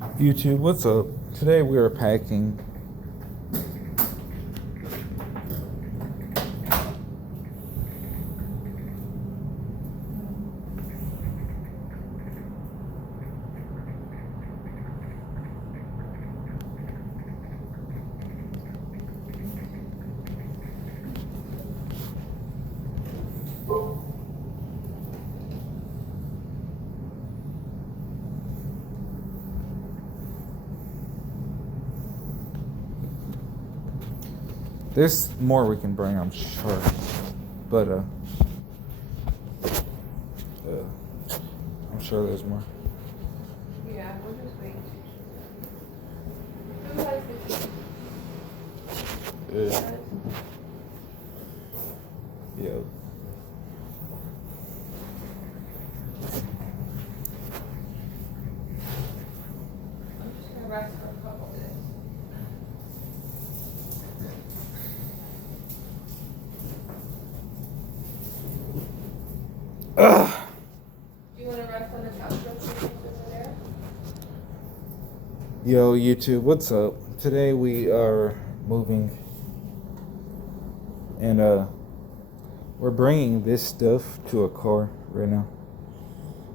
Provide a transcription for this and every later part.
YouTube, what's up? Today we are packing. There's more we can bring, I'm sure. But I'm sure there's more. Yeah, we'll just wait. Who has the key? Yeah. I'm just gonna rest for a couple days. Ugh. Do you wanna rest on the couch real quick over there? Yo, YouTube, what's up? Today we are moving, and we're bringing this stuff to a car right now.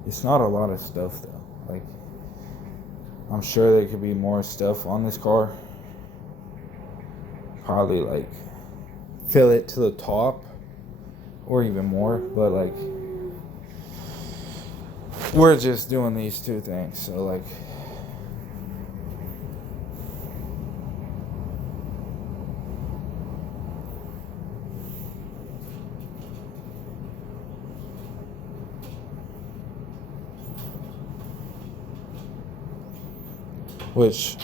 It's not a lot of stuff though. Like, I'm sure there could be more stuff on this car. Probably like fill it to the top or even more, but like we're just doing these two things. So like which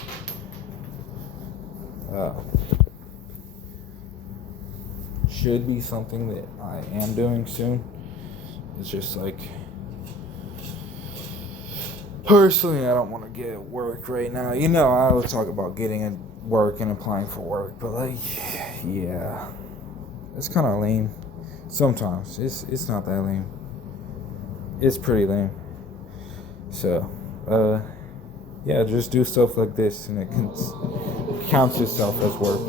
should be something that I am doing soon. It's just like, personally, I don't want to get work right now. You know, I always talk about getting a work and applying for work, but like, yeah, it's kind of lame. Sometimes it's not that lame. It's pretty lame. So, yeah, just do stuff like this, and it counts itself as work.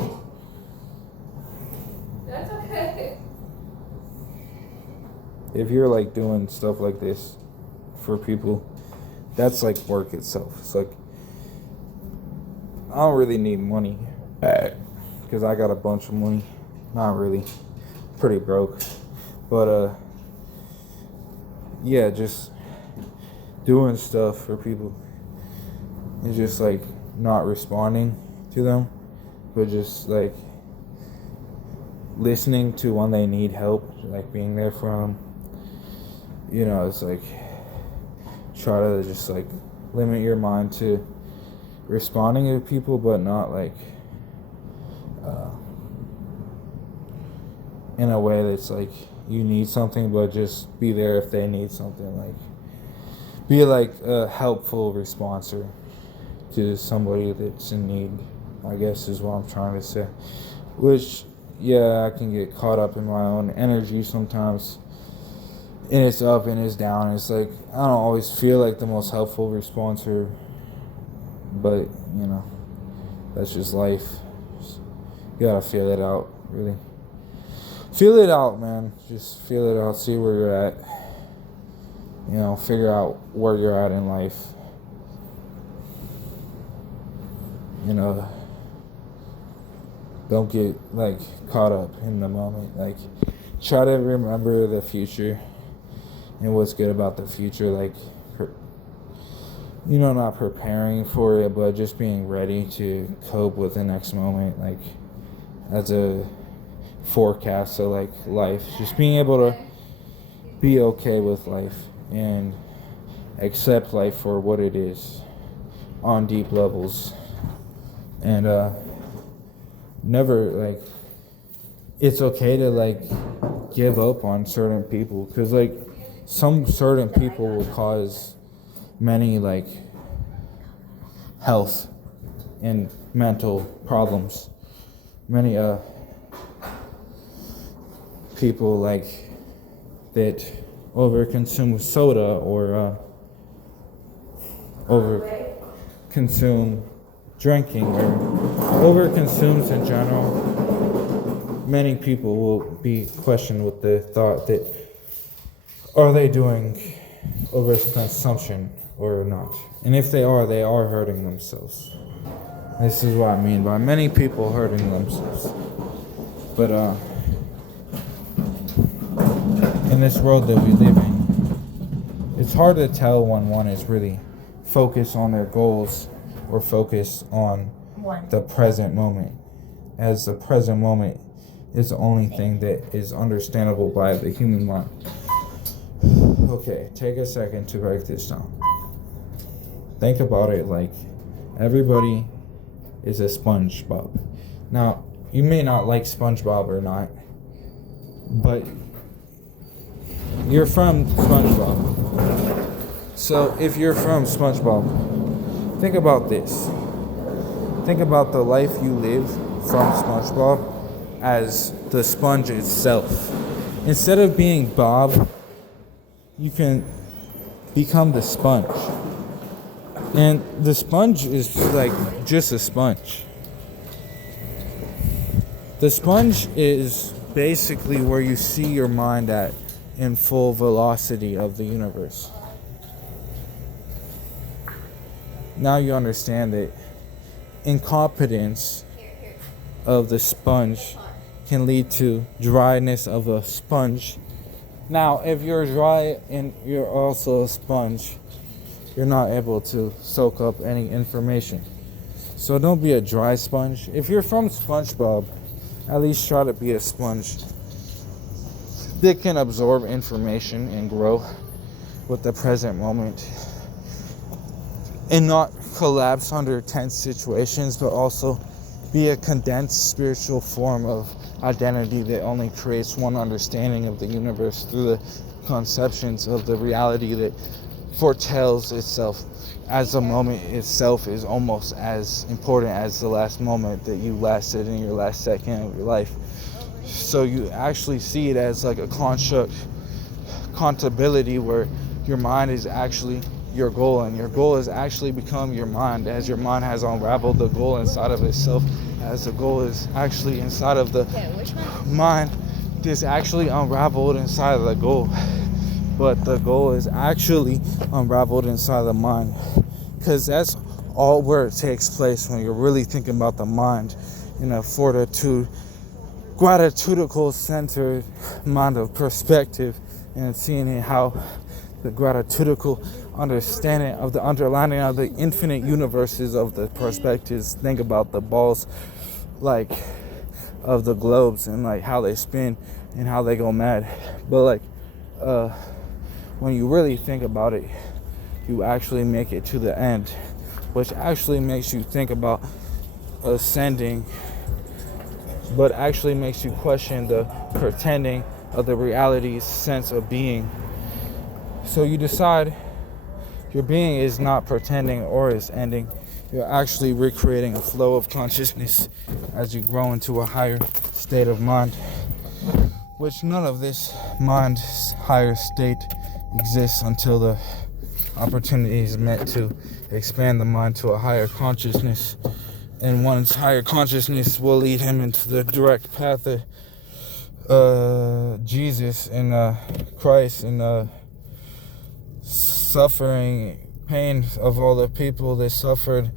That's okay. If you're like doing stuff like this for people, that's like work itself. It's like, I don't really need money because I got a bunch of money. Not really, pretty broke, but yeah, just doing stuff for people and just like not responding to them, but just like listening to when they need help, like being there for them. You know, it's like, try to just like limit your mind to responding to people, but not like in a way that's like you need something, but just be there if they need something. Like, be like a helpful responser to somebody that's in need, I guess is what I'm trying to say. Which, yeah, I can get caught up in my own energy sometimes, and it's up and it's down. It's like, I don't always feel like the most helpful responser, but you know, that's just life. You gotta feel it out, really. Feel it out, man. Just feel it out. See where you're at. You know, figure out where you're at in life. You know, don't get like caught up in the moment. Like, try to remember the future and what's good about the future. Like, you know, not preparing for it, but just being ready to cope with the next moment. Like, as a forecast of like life, just being able to be okay with life and accept life for what it is on deep levels, and never like, it's okay to like give up on certain people, because like some certain people will cause many like health and mental problems. Many people like that overconsume soda or consume drinking or overconsumes in general, many people will be questioned with the thought that are they doing overconsumption or not? And if they are hurting themselves. This is what I mean by many people hurting themselves. But in this world that we live in, it's hard to tell when one is really focused on their goals or focused on the present moment, as the present moment is the only thing that is understandable by the human mind. Okay, take a second to break this down. Think about it like everybody is a SpongeBob. Now, you may not like SpongeBob or not, but you're from SpongeBob. So if you're from SpongeBob, think about this. Think about the life you live from SpongeBob as the sponge itself. Instead of being Bob, you can become the sponge. And the sponge is like just a sponge. The sponge is basically where you see your mind at in full velocity of the universe. Now you understand that incompetence of the sponge can lead to dryness of a sponge. Now, if you're dry and you're also a sponge, you're not able to soak up any information. So don't be a dry sponge. If you're from SpongeBob, at least try to be a sponge that can absorb information and grow with the present moment and not collapse under tense situations, but also be a condensed spiritual form of identity that only creates one understanding of the universe through the conceptions of the reality that foretells itself, as the moment itself is almost as important as the last moment that you lasted in your last second of your life. So you actually see it as like a construct, contability, where your mind is actually your goal, and your goal has actually become your mind, as your mind has unraveled the goal inside of itself, as the goal is actually inside of the mind that's actually unraveled inside of the goal. But the goal is actually unraveled inside the mind, because that's all where it takes place when you're really thinking about the mind in a gratitudical centered mind of perspective, and seeing it how the gratitudical understanding of the underlining of the infinite universes of the perspectives. Think about the balls like of the globes and like how they spin and how they go mad. But like when you really think about it, you actually make it to the end, which actually makes you think about ascending, but actually makes you question the pretending of the reality's sense of being. So you decide your being is not pretending or is ending. You're actually recreating a flow of consciousness as you grow into a higher state of mind, which none of this mind's higher state exists until the opportunity is meant to expand the mind to a higher consciousness. And one's higher consciousness will lead him into the direct path of Jesus and Christ, and suffering, pain of all the people that suffered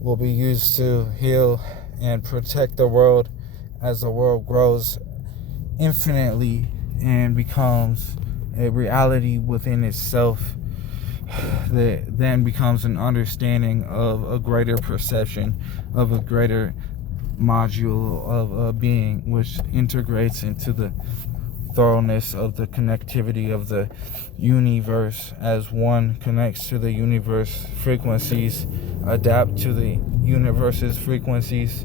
will be used to heal and protect the world as the world grows infinitely and becomes a reality within itself that then becomes an understanding of a greater perception of a greater module of a being, which integrates into the thoroughness of the connectivity of the universe, as one connects to the universe frequencies, adapt to the universe's frequencies,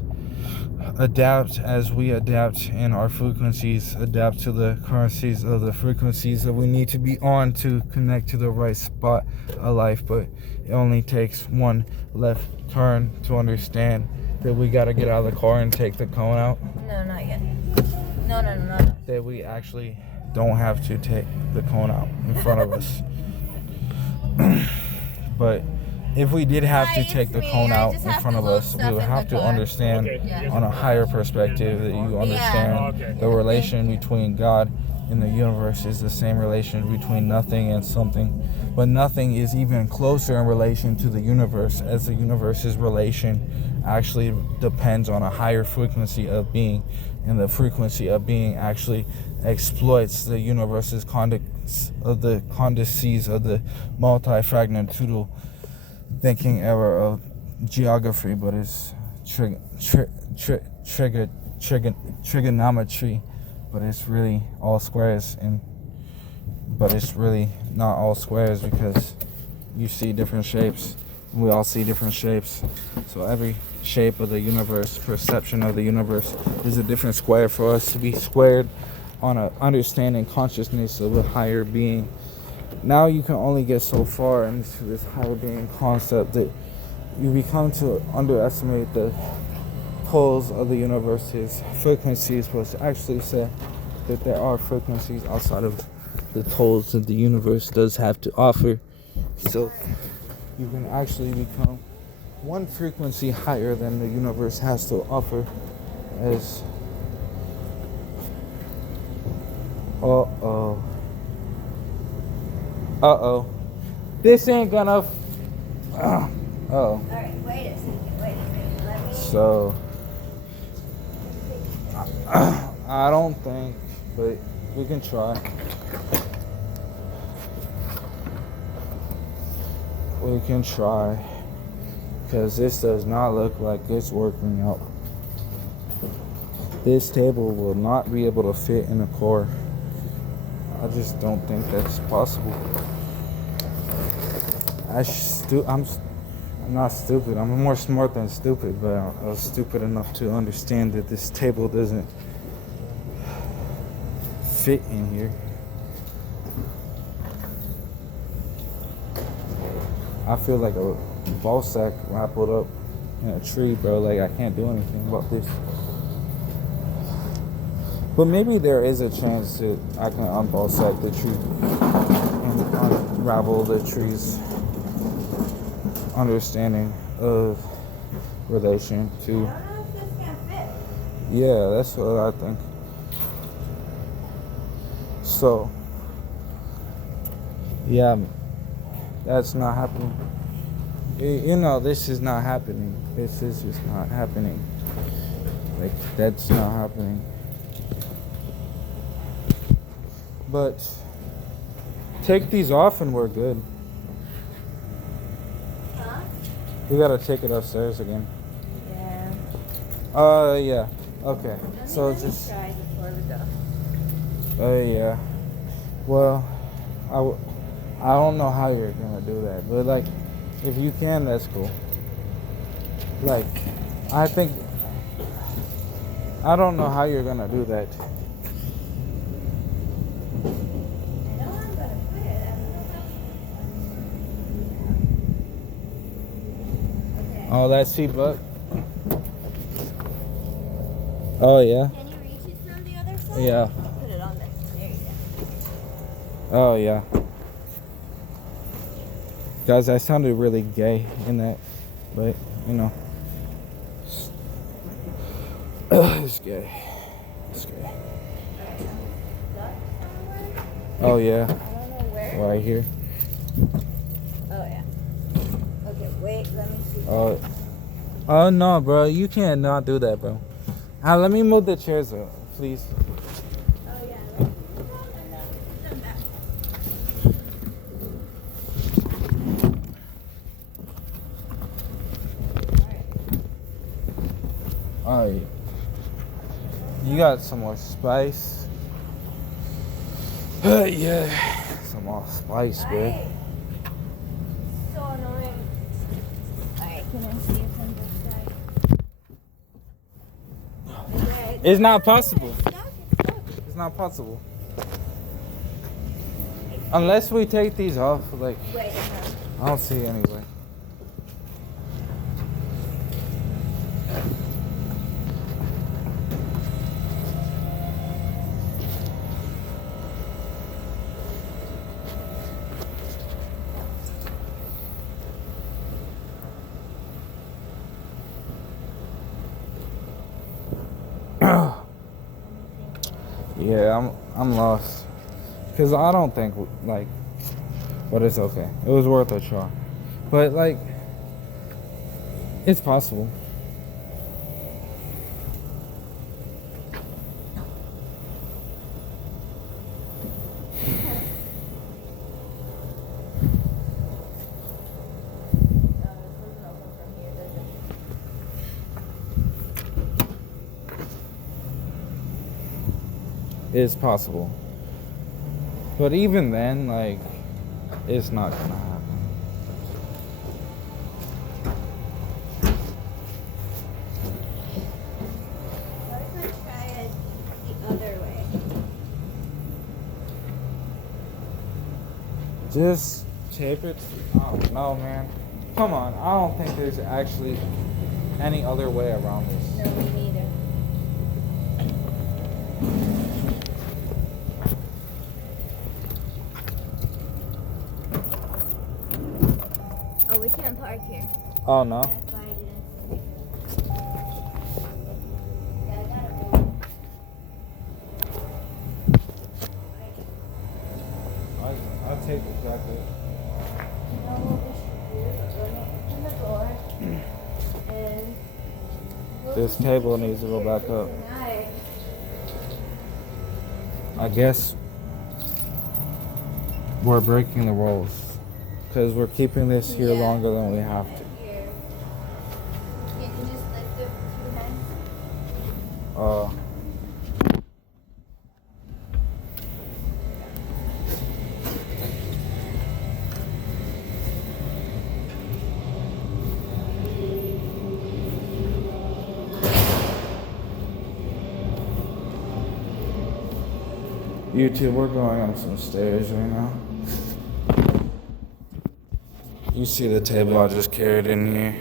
adapt as we adapt in our frequencies, adapt to the currencies of the frequencies that we need to be on to connect to the right spot of life. But it only takes one left turn to understand that we got to get out of the car and take the cone out. No, not yet. No. That we actually don't have to take the cone out in front of us. But if we did have to Hi, take it's the me. cone I out just in have front to of load us, we stuff would in have the to car. understand Yeah. on a higher perspective that you understand Yeah. the relation between God and the universe is the same relation between nothing and something. But nothing is even closer in relation to the universe, as the universe's relation actually depends on a higher frequency of being, and the frequency of being actually exploits the universe's condices of the multi-fragmentudal thinking error of geography, but it's trigonometry, but it's really all squares, but it's really not all squares because you see different shapes. We all see different shapes. So every shape of the universe, perception of the universe, is a different square for us to be squared on a understanding consciousness of a higher being. Now you can only get so far into this higher being concept that you become to underestimate the poles of the universe's frequencies, but actually say that there are frequencies outside of the tolls that the universe does have to offer. So you can actually become one frequency higher than the universe has to offer as this ain't gonna Alright, wait a second. Let me. so I don't think, but we can try. We can try, because this does not look like it's working out. This table will not be able to fit in the car. I just don't think that's possible. I'm not stupid. I'm more smart than stupid, but I was stupid enough to understand that this table doesn't fit in here. I feel like a ball sack wrapped up in a tree, bro. Like, I can't do anything about this. But maybe there is a chance that I can unball sack the tree and unravel the tree's understanding of relation to. I don't know if this can fit. Yeah, that's what I think. So, yeah, that's not happening. You know, this is not happening. This is just not happening. Like, that's not happening. But take these off and we're good. Huh? We gotta take it upstairs again. Yeah. Yeah. Okay. So Let me just. try before we go. Yeah. Well, I don't know how you're gonna do that, but like, if you can, that's cool. Like, I think. I don't know how you're gonna do that. I know I'm gonna put it. I don't know. Okay. Oh, that seat butt. Oh yeah. Can you reach it from the other side? Yeah. Put it on there. There you go. Oh yeah. Guys, I sounded really gay in that, but you know, it's gay. It's gay. Oh yeah. I don't know where. Right here. Oh yeah. Okay, wait, let me see. Oh no, bro, you can't not do that, bro. Let me move the chairs up, please. Oh yeah. Let me put them back. Alright. You got some more spice? Yeah. Some more spice, bro. Right. So annoying. Alright, can I see it from this side? Okay, It's not possible. It's stuck, it's stuck. It's not possible. Unless we take these off, like, Wait, I don't see any way. Yeah, I'm lost. Cause I don't think like, but it's okay. It was worth a try. But like, it's possible. It's possible. But even then, like, it's not gonna happen. What if I try it the other way? Just tape it. I don't know, man. Come on. I don't think there's actually any other way around this. No, me neither. Oh, we can't park here. Oh, no? That's why I didn't. Yeah, I got it wrong. I'll take it back there. You know what we should do? We're gonna open the door and This table needs to go back up. tonight. I guess we're breaking the rules. Because we're keeping this here Yeah. longer than we have to. Here. You can just lift it with 2 hands. YouTube, we're going up some stairs right now. You see the table I just carried in here?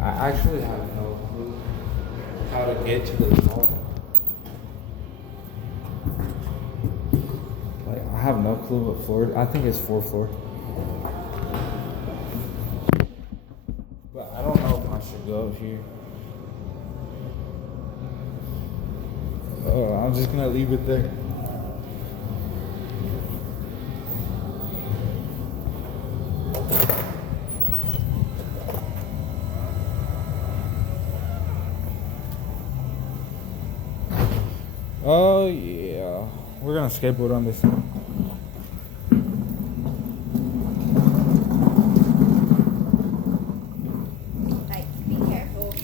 I actually have no clue how to get to the top. Like, I have no clue what floor. I think it's 4th floor. But I don't know if I should go here. Oh, I'm just gonna leave it there. Oh yeah, we're gonna skateboard on this. Like, be careful.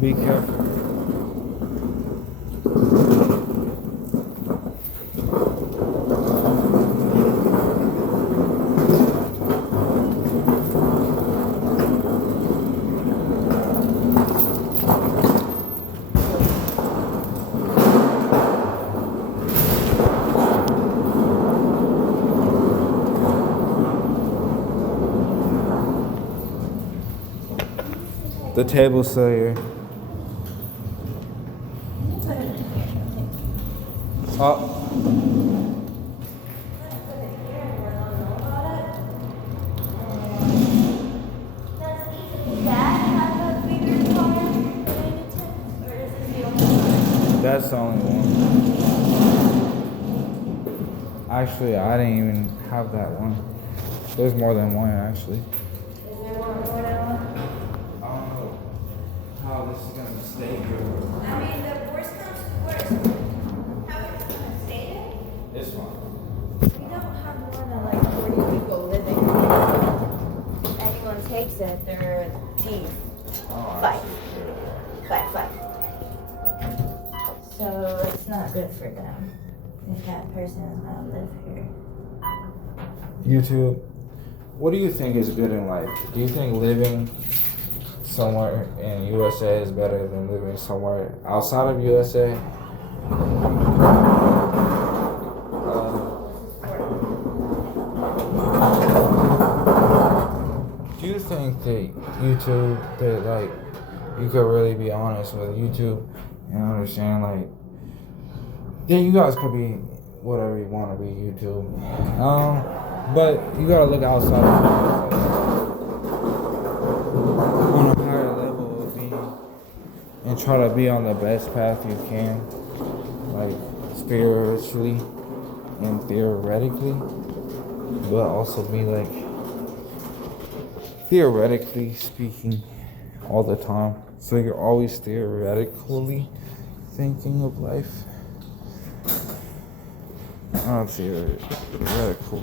Be careful. The table's still here. Oh. Does Dad have a bigger car related to, or is this the only one? That's the only one. Actually, I didn't even have that one. There's more than one, actually. Is there one more than one? I don't know how this is gonna stay here. I mean, the worst comes to worst. How are you gonna stay there? This one. We don't have more than like 40 people living. Anyone takes it, they're teeth. Oh, Fight. Fight. So it's not good for them if that person is gonna live here. YouTube, what do you think is good in life? Do you think living somewhere in USA is better than living somewhere outside of USA? Do you think that YouTube, that like, you could really be honest with YouTube and understand like Yeah, you guys could be whatever you want to be, YouTube. But you gotta look outside of on a higher level of being and try to be on the best path you can, like spiritually and theoretically, but also be like theoretically speaking all the time. So you're always theoretically thinking of life. I don't see theoretical.